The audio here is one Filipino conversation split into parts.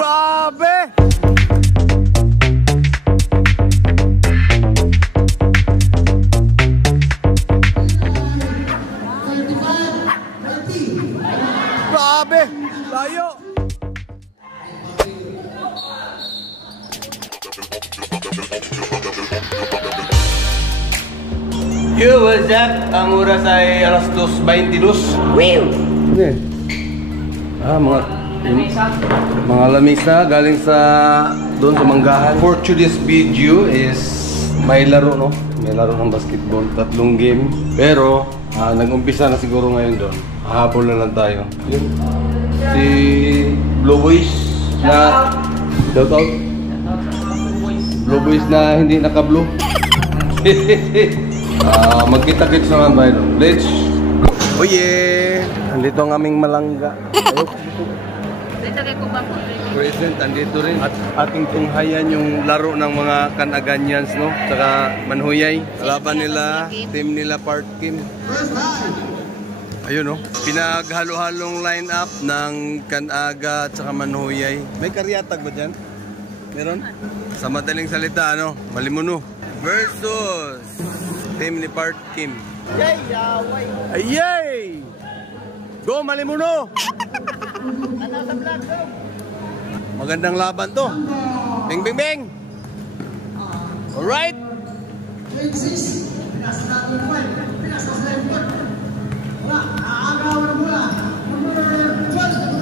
Grabe! Grabe! Layo! Yo, what's up? Ang oras ay alas 2:22. Wow! Mga lamisa galing sa doon sa Manggahan. For today's video is may laro, no? May laro ng basketball, 3 game. Pero nag-umpisa na siguro ngayon doon. Hahabol na lang tayo. Yun. Si Blue Boys na shout out. Blue Boys na hindi naka-blue. Magkita-kits naman tayo doon. Let's go! Oh yeah! Andito ang aming malangga. Present, andito rin. At ating tunghayan yung laro ng mga Kanaganyans, no? Saka Manhuyay. Laban nila, team nila Part Kim. Ayun, no? Pinaghalo-halong line-up ng Kanaga at saka Manhuyay. May karyatag ba dyan? Meron? Sa madaling salita, ano? Malimuno. Versus team ni Part Kim. Yay! Ayay! Go, Malimuno! Magandang laban to. Bing, bing, bing! Alright!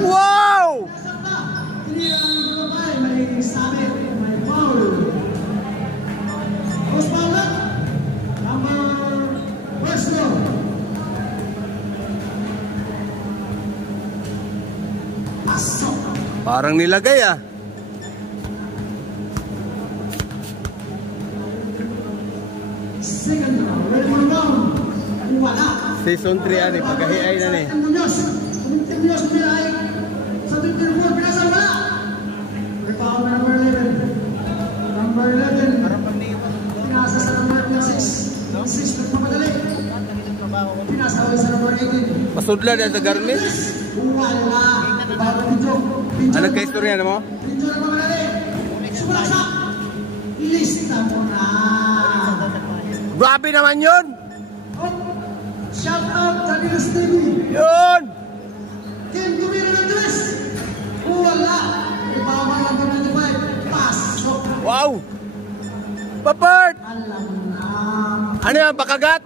Wow! Parang nilagay ah. Season 3 ani, pagkahiay na ni. Pasudla na sa garments. Ano ka istorya mo? Grabe naman yun! Shout out Daniel Stevie! Yun! Kim Gumira ng dress! Wala! Ibawa lang ng 95! Pasok! Wow! Papart! Alam na! Ano yan? Bakagat?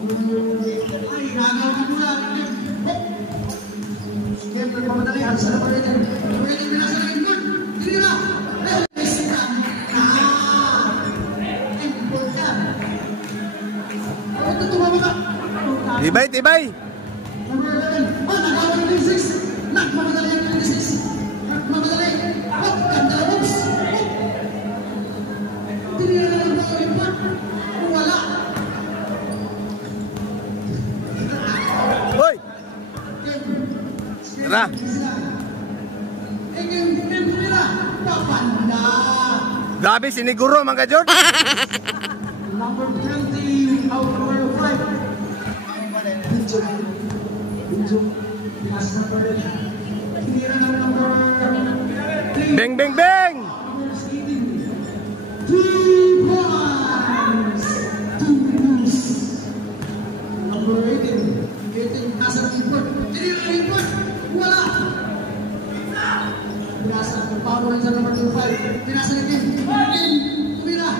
Ay, gagawin mo lang! Kim, nagpamadali! Ang sarap rin! Pwede binasa ng input! Hindi na! Tibay, tibay! Hoy! Tara! Grabe, siniguro mga George! Number 20 out of 5. Bang, bang, bang! 3 points! 2 moves! Number 18. 18 nasa import. Tinira ng import! Wala! Pinasa. Nagpago rin sa number 25. Pinasa ng game. Tumira.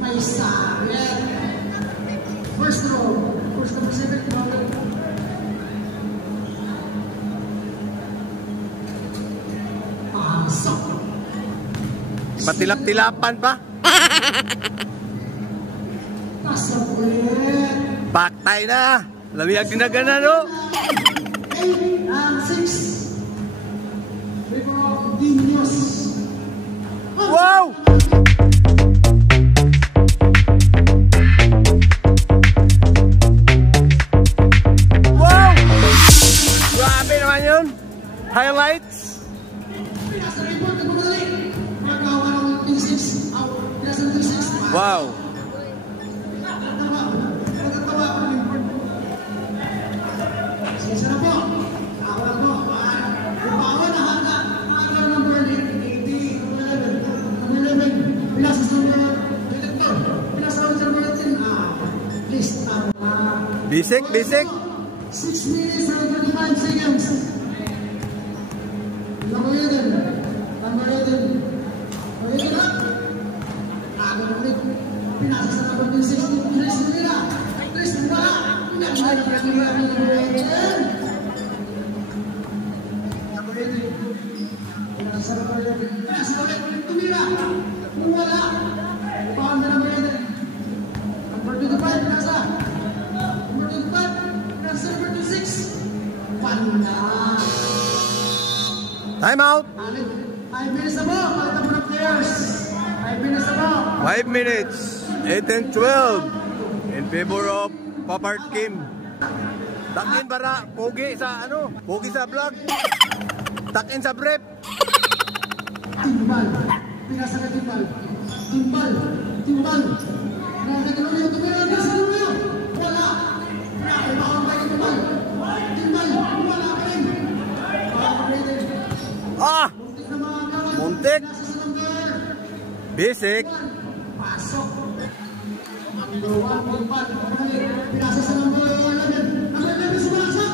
May sabit. First row. First number 7. Patilap-tilapan pa? Paktay na! Lamiyag din na gana, no? 8 and 6. Wow! Wow! Grabe naman yun! Highlights! Wow! Basic. 6 minutes and 25 seconds. Number 11 up. Agad ulit. Pinasa sa number 16. Chris Rivera. Chris Rivera. Number 11. Pinasa sa number 11. Pinasa ulit. Tumira. Wala. Bawang na number 11. Number 25. Pinasa. Number 25. Pinasa number 26. Panda. Time out. 5 minutes na po. Pagkata po ng players. 5 minutes na po. 5 minutes. 8 and 12. In favor of Papart Kim. Takin para pogi sa ano? Pogi sa vlog. Takin sa prep. Timbal. Pinasa ka timbal. Timbal. Pinasa ka Romeo. Tumira na sa Romeo. Wala. Grabe ba ang bayi timbal? Timbal. Wala pa rin. Muntik. Basic. Pasok. Number 1, timbal. Pinasa sa number 11. Number 11 sumasok.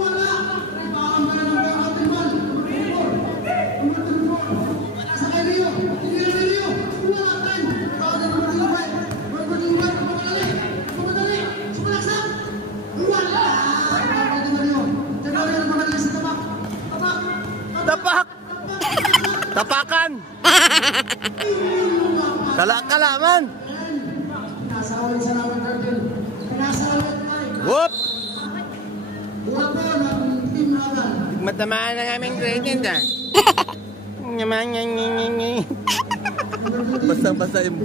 Wala. Ribawang ka na number 1, timbal. Number 4. Pinasa kay Rio. Tinira ni Rio. Wala pa rin. Ribawang ka number 25. Number 25. Pumadali. Sumalaksak. Wala. Ribawang ka Rio. Tagaw rin ang mga sa tapak. Tapak. Tapakan. Kala man. Pinasa ulit sa number 13. Pinasa ulit. Whoop. Wala po ng team Laban. Matamaan ang aming gradient ah. Basta yung...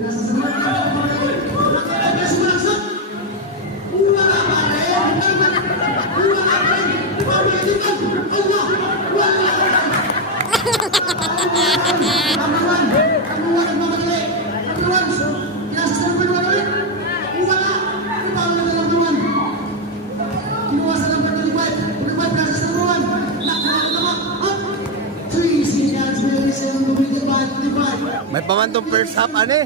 May pamantong first half, ane?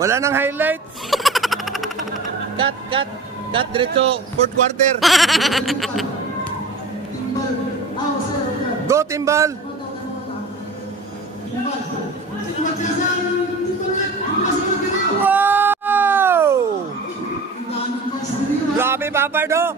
Wala nang highlights. Cut, diretso, fourth quarter. Go, Timbal! Wow! Grabe, Papardo!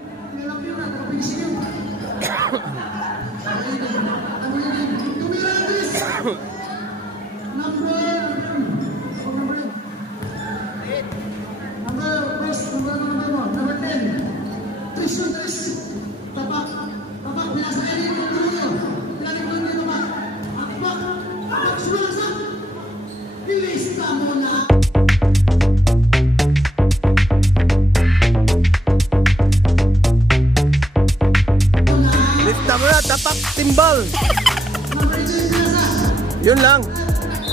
Tapak Timbal. Yun lang.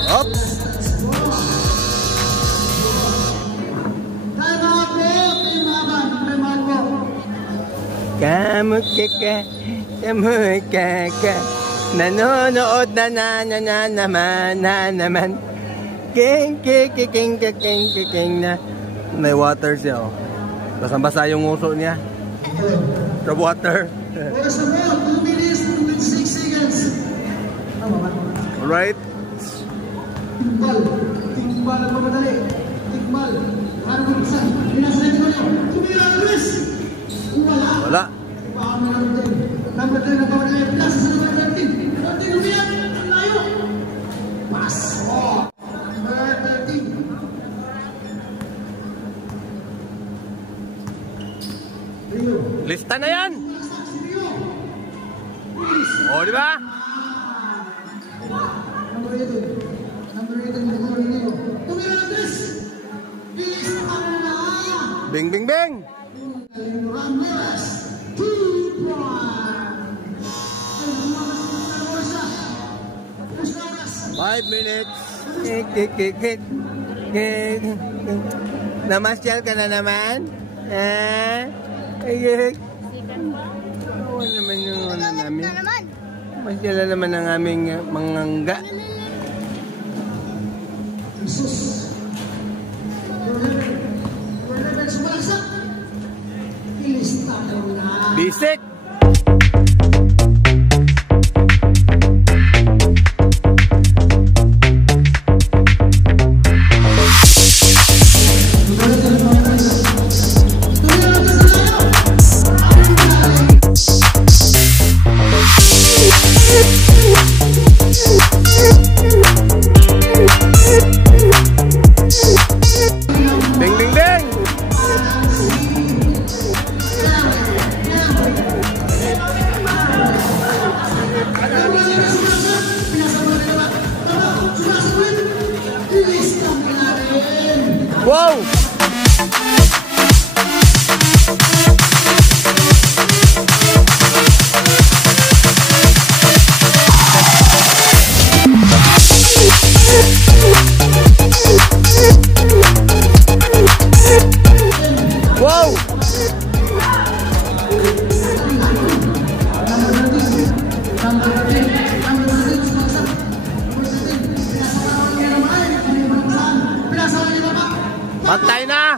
Oops. Kamu kaka nanonood na naman. King na. May water siya oh. Basang-basa yung uso niya. The water. Where's the ball? 2 minutes, 26 seconds. Alright. Timbal ang mamadali. Timbal. Harap sa. Pinasa rin ko. Tumira ang Luis. Wala. Number 10 ang mamadali. Pinasa sa number 13. 13 umiyak. Ang layo. Pasok. Number 13. Lista na yan. Oh, di ba? Number 18 Tumira ang Luis. Bilis na. Bing, bing, bing. Ramirez. 2 points. 5 minutes. Namasyal ka na naman? Ay, wala naman yung ano namin. Masyala naman ang aming mangangga. Jesus. Bisik. Ding ding ding. Wow. Wow. Patay na.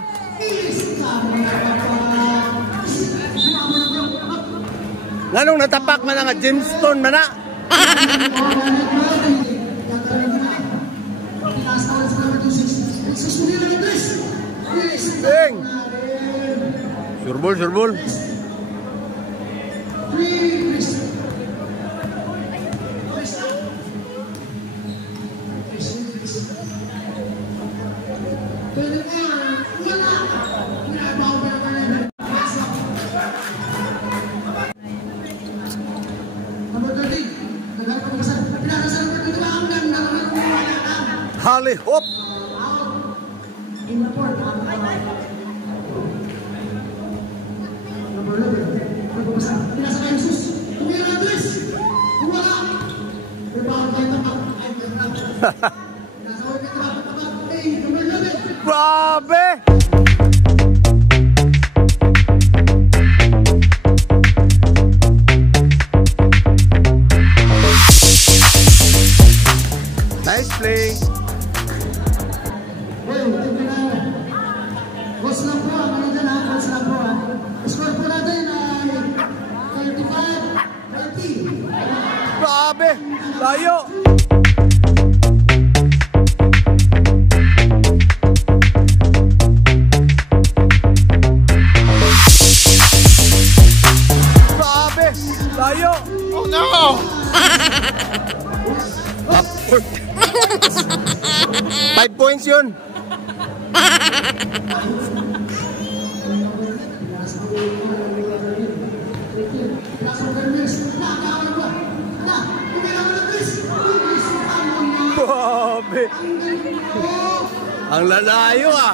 Nganong natapak man nga gemstone man na. Ding. Surbol, surbol. Hali hop. Grabe. Nice play. Boss lang po, ano dyan ha? Boss lang po ha? Score po natin ay 35-30. Grabe. Layo. Grabe. Layo. Oh no. Upward. 5 points yun. Grabe. Ang lalayo ah.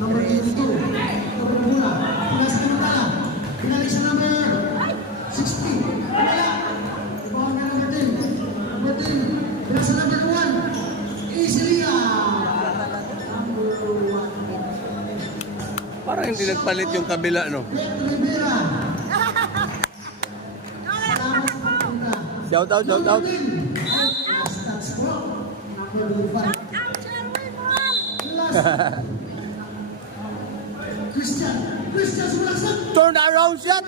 Number 82, Pula, Pinas Canada, Pinalis number 60, Pula, Ibang number 10, Pinas number 1, Isilia, number 1. Parang hindi nagpalit yung kabila no. Rivera, Shout out, shout out. Christian Sulasat, Turn around shot.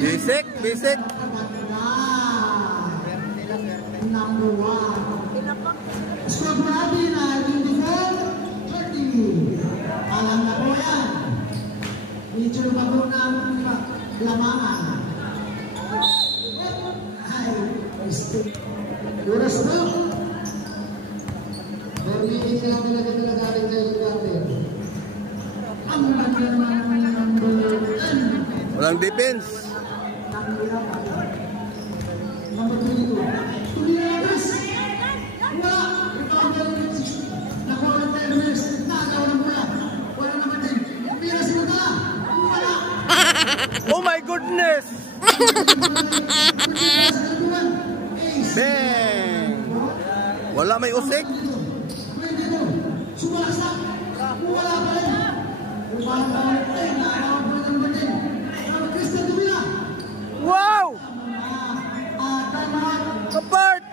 Bisik, bisik. Number 1. Score natin na 24-30. Alam na po yan. Medyo lumabog na ang lamangan. Ay, mistake. Duras po. Berminit na talaga rin kayo natin. Ang ganda naman ng number 10. Walang defense. Number 22. Tumiras. Wala. Rebound ng 60. Nakuha ng 10 minutes. Nagawa ng bola. Wala naman din. Tumiras mo ka. Wala. Oh my goodness. Bang. Wala may usik. Sumasak. Wala pa rin. Wala pa rin. Nakakawag pa ng batin. Christian Dumila. Wow! Kapart!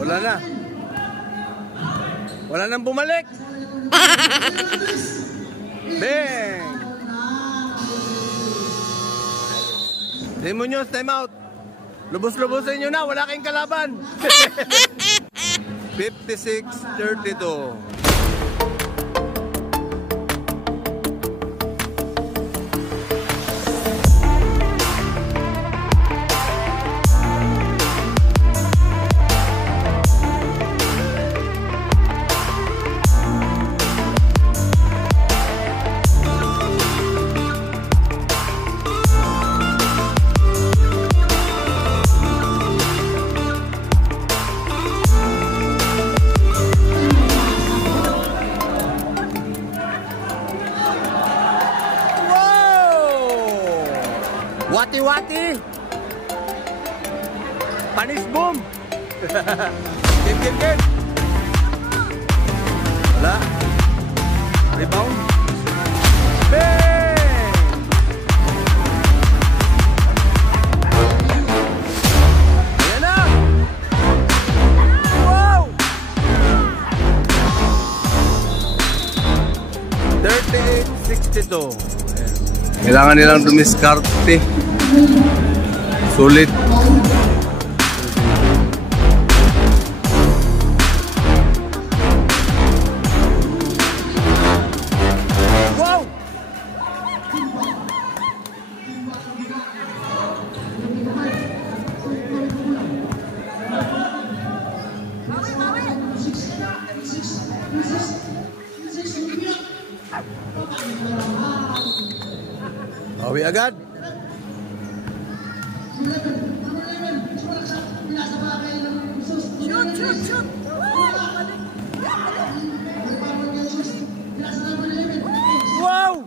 Wala na. Wala nang bumalik. Bang! Demonyos, time out. Lubos-lubosin nyo na, wala kayong kalaban. 56-32. Wati-wati. Panis boom. Game. Wala. Rebound. Bang! Ayan na. Wow! 38-62. Kailangan nilang dumiskarte. Sulit. Wow! Bawi agad. Shoot. Wow!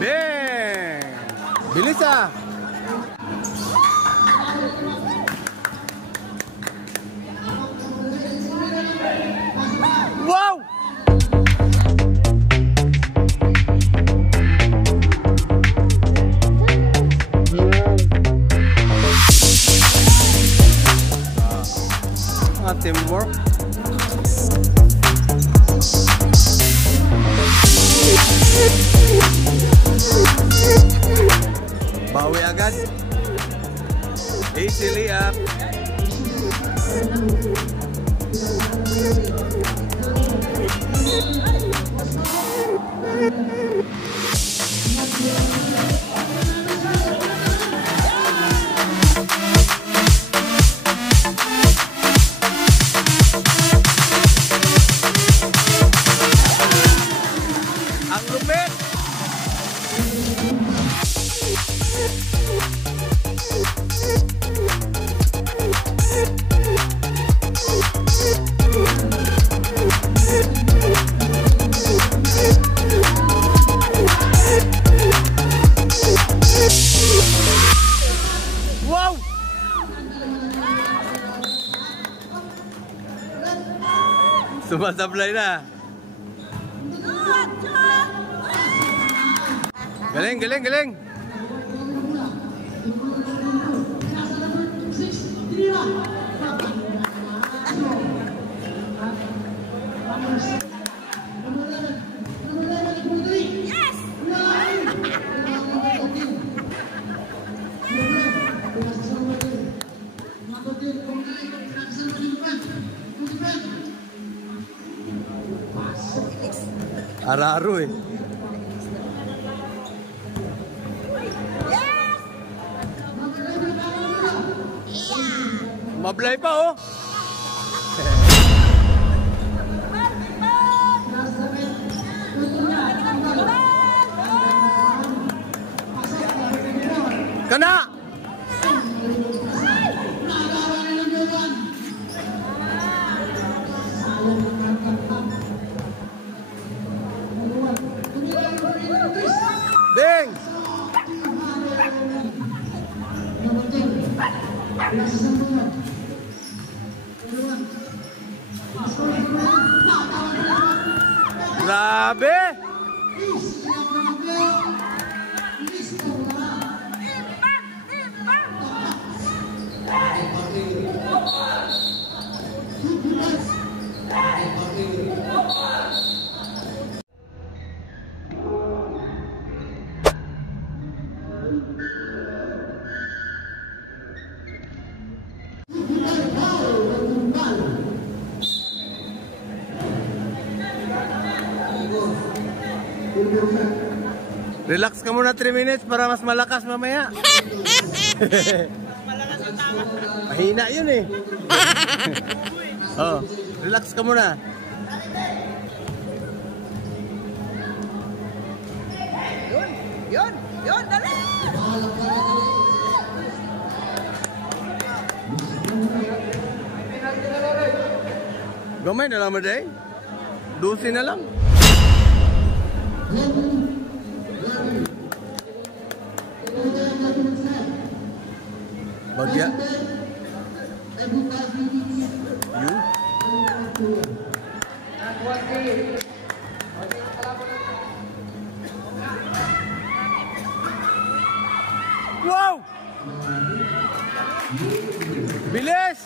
Bang! Bilis ah! Wow! Teamwork. Bawi agad. Easily up. Ang lupit. Wow! Sumasablay na. Galing. Yes! Araro eh. Mablay pa oh. Kana! Ding! Grabe! Relax ka muna 3 minutes para mas malakas mamaya. Mahina yun eh. Oh, relax ka muna. Yun, dali! Gamay na lang maday. 12 na lang. Bagya. Yun. Wow! Bilis!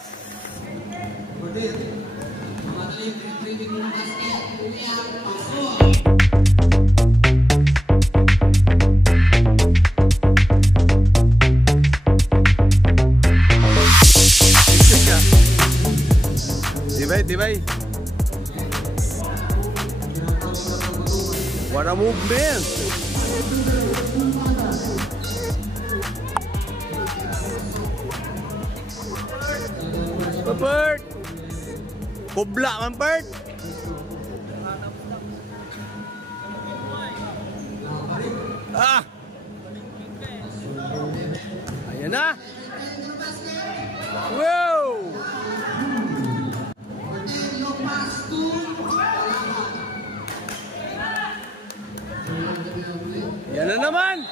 Tibay. What a movement! Bert! Kubla man, Bert! Ah! Ayan na! Wow! Yan na naman!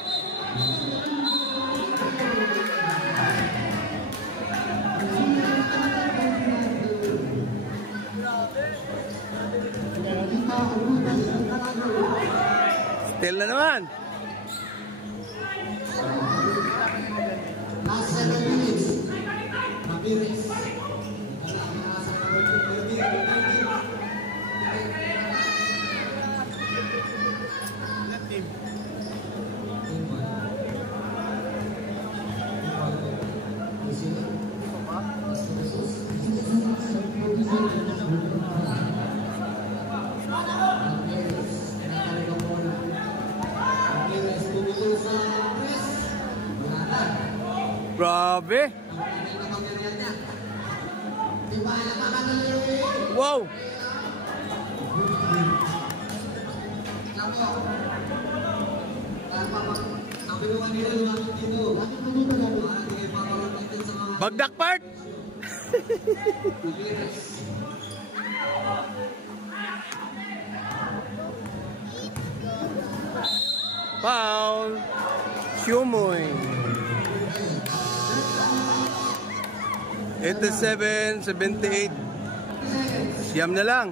Still na naman! Grabe! Wow! Bagdak part! Foul! Shumoy! 87-78. Siyam na lang.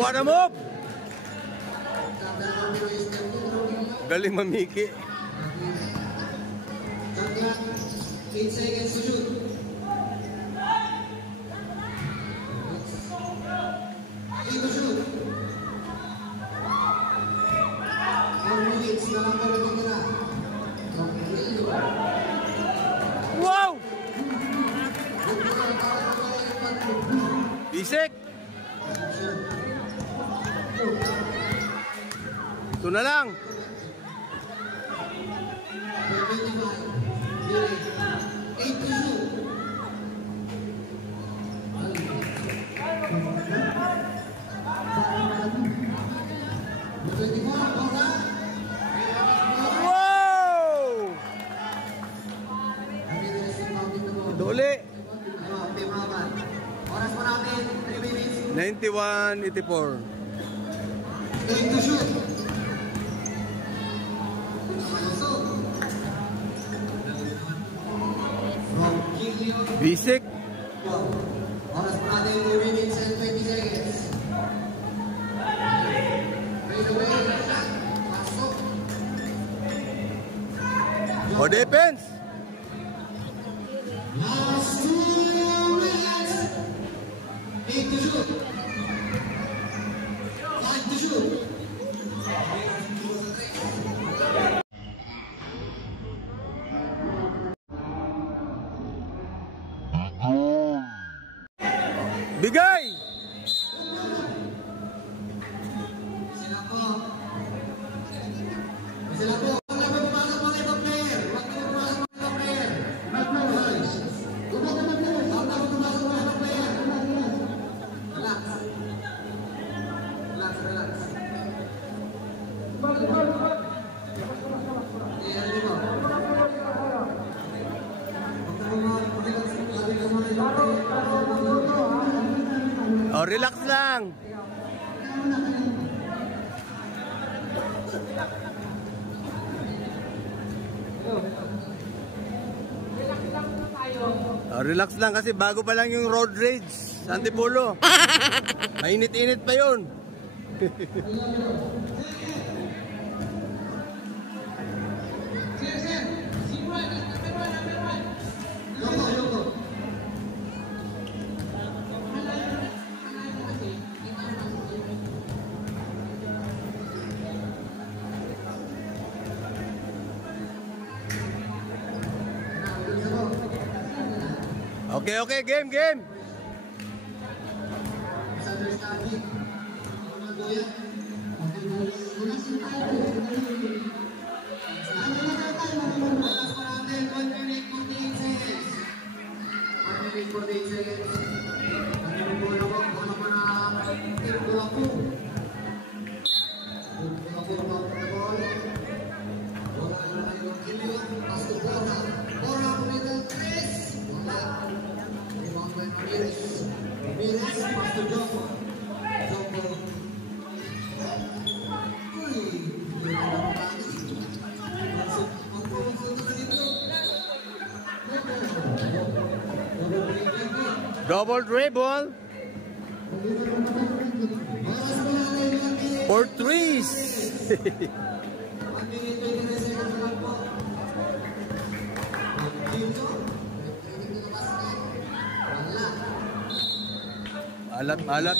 What a move! Galing mamiki. 8 seconds to shoot. 8 to shoot. 4 minutes na lang pala nila. Wow! Bisik! Ito na lang. 8 to shoot. Wow! Ito uli. Oras po natin, 3 minutes. 91-84. 8 to shoot. Bisik. Oras po natin, 2 minutes and 20 seconds. Raise away, shot. Pasok. O defense. Last 2 minutes. 8 to shoot. 5 to shoot. Bigay! Sila po. Sila po. Huwag na pumasok mga ibang player. Huwag na pumasok mga ibang player. Huwag na pumasok mga ibang player. Relax. Relax, relax. Ayan, di ba? O relax lang. Relax lang kasi bago pa lang yung road rage sa Antipolo. Mainit-init pa yun. Okay, okay, game, game. Double dribble. For threes. Alat-alat.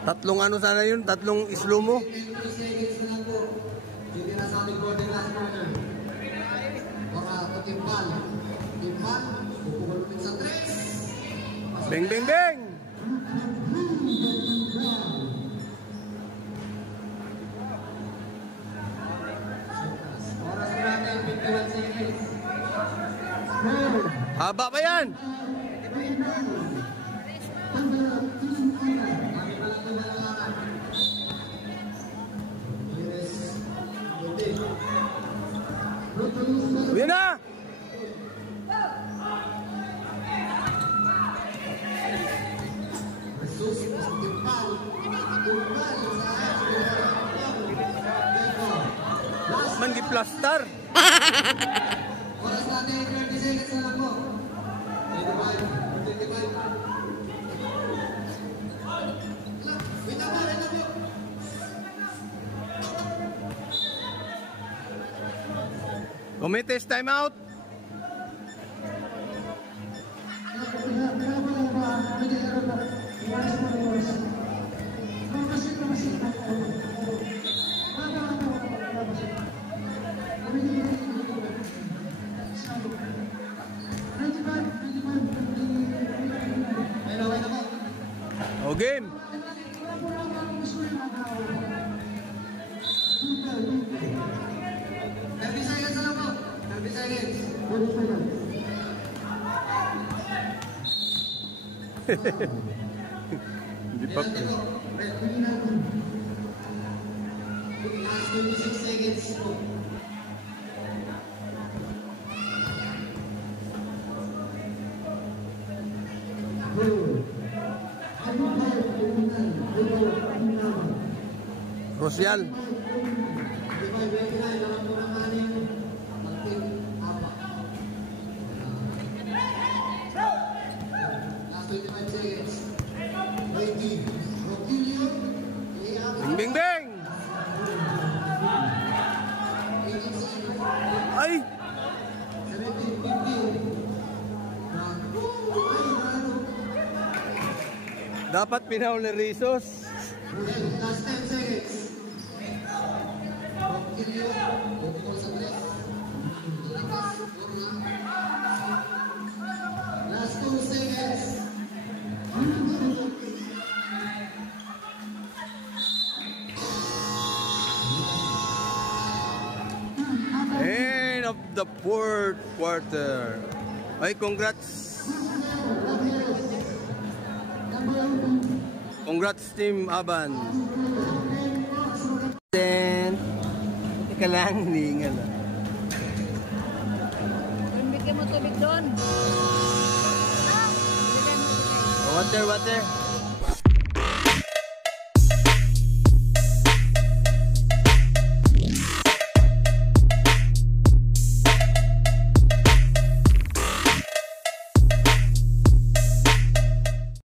Tatlong ano sana yun? Tatlong slow mo? Beng, beng, beng! Haba pa yan! Yun na! Man gi-plaster. Oras natin, 30 seconds na lang po. 25. Wait lang po. Committee's time out. O game. 30 seconds na lang po. 30 seconds. Hindi pa. Last 26 seconds po. Rosial. Bing bing bing. Ay. Dapat pinaul ni Rizos. Last 10 seconds. Last 2 seconds. End of the fourth quarter. Ay, congrats. Congrats Team Aban. Then, teka lang, hiningal lang. Bigyan mo tubig doon. Water.